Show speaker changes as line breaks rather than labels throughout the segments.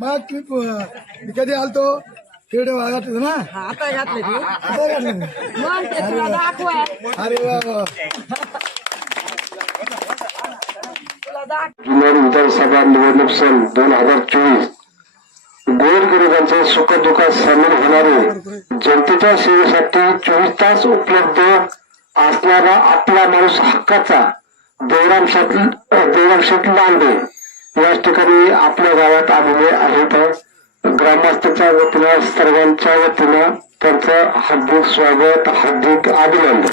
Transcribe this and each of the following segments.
मग तू कधी आलतो? तिकडे वागत होतो ना
आता घातले
अरे
बाबा विधानसभा निवडणूक सन दोन हजार चोवीस. गोरगरिबांचे सुखदुःखात सामील होणारे जनतेच्या सेवेसाठी चोवीस तास उपलब्ध असणारा आपला माणूस हक्काचा देवराम शेट देवराम शेट लांडे. याच ठिकाणी आपल्या गावात आलेले आहेत. ग्रामस्थांच्या वतीनं सर्वांच्या वतीनं त्यांचं हार्दिक स्वागत हार्दिक अभिनंदन.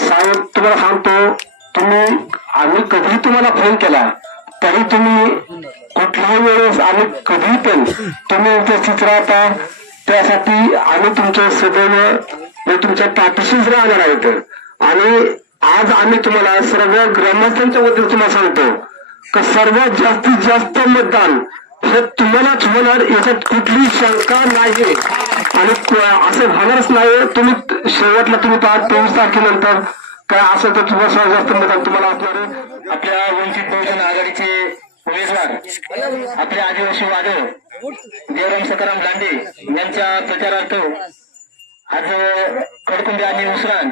साहेब तुम्हाला सांगतो तुम्ही आम्ही कधीही तुम्हाला फोन केला तरी तुम्ही कुठल्याही वेळेस आम्ही कधीही पण तुम्ही उपस्थित राहता त्यासाठी आम्ही तुमच्या सदैव म्हणजे तुमच्या पाठीशीच राहणार आहेत आणि आज आम्ही तुम्हाला सर्व ग्रामस्थांच्या वतीने तुम्हाला सांगतो की सर्वात जास्तीत जास्त मतदान हे तुम्हालाच होणार याच्यात कुठली शंका नाही. आणि असं होणारच नाही. तुम्ही शेवटला तुम्ही पाच तेवीस तारखेनंतर काय असेल तर तुम्हाला सर्वात जास्त मतदान तुम्हाला असणार आपल्या वंचित बहुजन आघाडीचे उमेदवार आपले आदिवासी वादळ देवराम सकाराम लांडे यांच्या प्रचारार्थ आज कडकुंबी आणि उसरान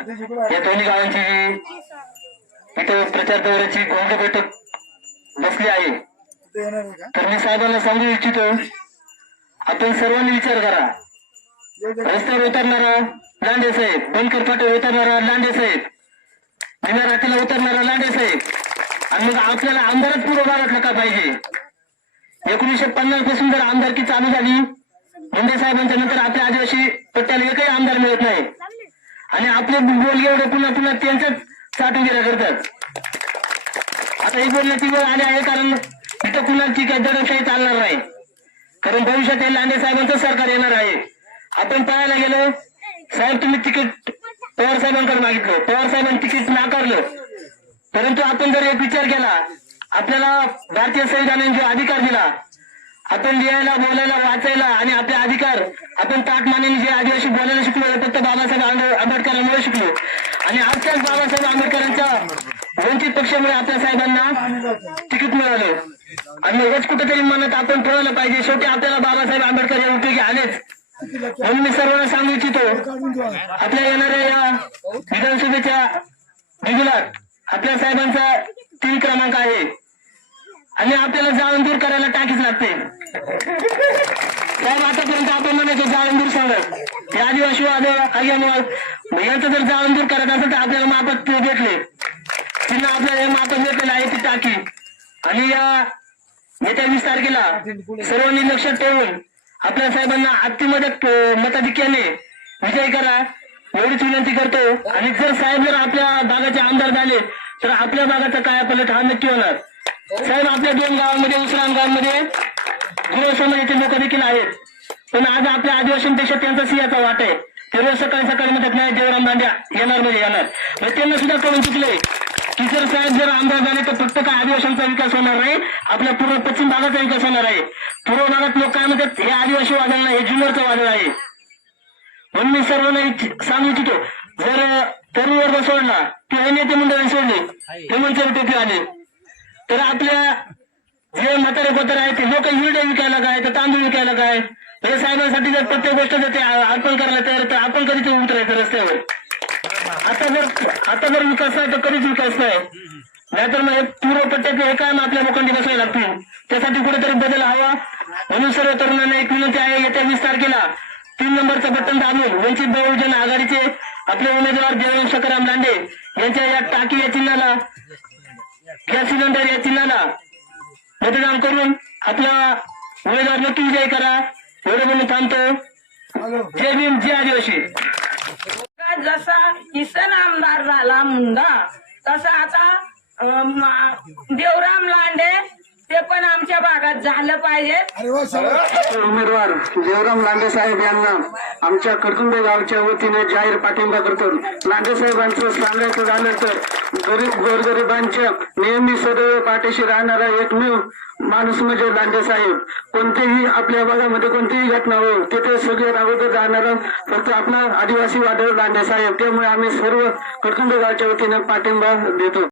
या दोन्ही गावांची जी इथं प्रचार दौऱ्याची कोणती बैठक बसली आहे. तर मी साहेबांना सांगू इच्छितो आपण सर्वांनी विचार करा. रस्त्यावर उतरणारा लांडे साहेब बनकर फाटे उतरणारा लांडे साहेब बिना रात्रीला उतरणारा लांडे साहेब आणि मग आपल्याला आमदारच पूर्व भागातलं का पाहिजे? एकोणीसशे पन्नासपासून जर आमदारकी चालू झाली मुंडे साहेबांच्या नंतर आपल्या आदिवासी पट्ट्याला एकही आमदार मिळत नाही. आणि आपले बोल एवढे पुन्हा पुन्हा त्यांच्याच दिल्या करतात. आता ही बोलण्याची वेळ आली आहे कारण इथं कुणाची काही दडपशाही चालणार नाही. कारण भविष्यात हे लांडे साहेबांचं सरकार येणार आहे. आपण पाहायला गेलो साहेब तुम्ही तिकीट पवार साहेबांकडे मागितलं. पवार साहेबांनी तिकीट नाकारलं. परंतु आपण जर एक विचार केला आपल्याला भारतीय संविधानाने जो अधिकार दिला आपण लिहायला बोलायला वाचायला आणि आपल्या तर आपण ताट मानेने जे आदिवासी बोलायला शिकलो हे फक्त बाबासाहेब आंबेडकरांमुळे शिकलो. आणि आजच्याच बाबासाहेब आंबेडकरांच्या वंचित पक्षामुळे आपल्या साहेबांना तिकीट मिळालं. आणि हेच कुठेतरी मनात आपण ठरवलं पाहिजे. शेवटी आपल्याला बाबासाहेब आंबेडकर हे उपयोगी आलेच. म्हणून मी सर्वांना सांगू इच्छितो आपल्या येणाऱ्या या विधानसभेच्या रेग्युलर आपल्या साहेबांचा तीन क्रमांक आहे. आणि आपल्याला जाळून दूर करायला टाकीच लागते. साहेब आतापर्यंत आपण म्हणायचो जाळंदूर दूर सांगत हे आदिवासी आल्यामुळं यांचं जर जाळंदूर करत असेल तर आपल्याला मापत भेटले. तिनं आपल्याला हे मापत भेटलेलं आहे ती टाकी. आणि या येत्या वीस तारखेला सर्वांनी लक्षात ठेवून आपल्या साहेबांना आत्तीमध्ये मताधिक्याने विजय करा. एवढीच विनंती करतो. आणि जर साहेब जर आपल्या भागाचे आमदार झाले तर आपल्या भागाचा काय पलट हा नक्की होणार. साहेब आपल्या दोन गावांमध्ये उस्राम गावांमध्ये गुरु समाजाचे लोक देखील आहेत. पण आज आपल्या आदिवासींपेक्षा त्यांचा सिंहाचा वाट आहे. ते रोज सकाळी सकाळी म्हणतात नाही देवराम दांड्या येणार म्हणजे येणार. म्हणजे त्यांना सुद्धा कळून चुकलंय. की जर साहेब जर आमदार झाले तर फक्त काय आदिवासींचा विकास होणार नाही? आपल्या पूर्व पश्चिम भागाचा विकास होणार आहे. पूर्व भागात लोक काय म्हणतात? हे आदिवासी वादळ नाही हे जुन्नरचं वादळ आहे. म्हणून मी सर्वांना सांगू इच्छितो जर तरुण वर्ग सोडला किंवा नेते मंडळी सोडले हेमंत टोपी आले. तर आपल्या जे म्हातारे कोतारे आहेत ते लोक हिरडे विकायला काय तर तांदूळ विकायला काय हे साहेबांसाठी जर प्रत्येक गोष्ट जर ते अर्पण करायला तयार तर आपण कधी ते उतरायचं रस्त्यावर. आता जर आता जर विकास नाही तर कधीच विकास नाही. नाहीतर मग पूर्व पट्ट्यात हे काय आपल्या लोकांनी बसायला लागतील. त्यासाठी कुठेतरी बदल हवा. म्हणून सर्व तरुणांना एक विनंती आहे येत्या वीस तारखेला तीन नंबरचा बटन दाबून वंचित बहुजन आघाडीचे आपले उमेदवार देवराम शंकरराम लांडे यांच्या या टाकी या चिन्हाला गॅस सिलेंडर या चिन्हाला मतदान करून आपला उमेदवार नक्की विजय करा. एवढं म्हणून थांबतो. जय भीम जय आदिवासी.
जसा किसन आमदार झाला मुंडा तसा आता देवराम लांडे ते पण आमच्या भागात झालं पाहिजे.
अरे वा सगळं.
उमेदवार देवराम लांडे साहेब यांना आमच्या कडकुंबे गावच्या वतीने जाहीर पाठिंबा करतो. लांडे साहेबांचं सांगायचं झालं तर गरीब गोरगरिबांच्या नेहमी सदैव पाठीशी राहणारा एकमेव माणूस म्हणजे लांडे साहेब. कोणतेही आपल्या भागामध्ये कोणतीही घटना हो तिथे सगळे अगोदर राहणारा फक्त आपला आदिवासी वादळ लांडे साहेब. त्यामुळे आम्ही सर्व कडकुंबे गावच्या वतीने पाठिंबा देतो.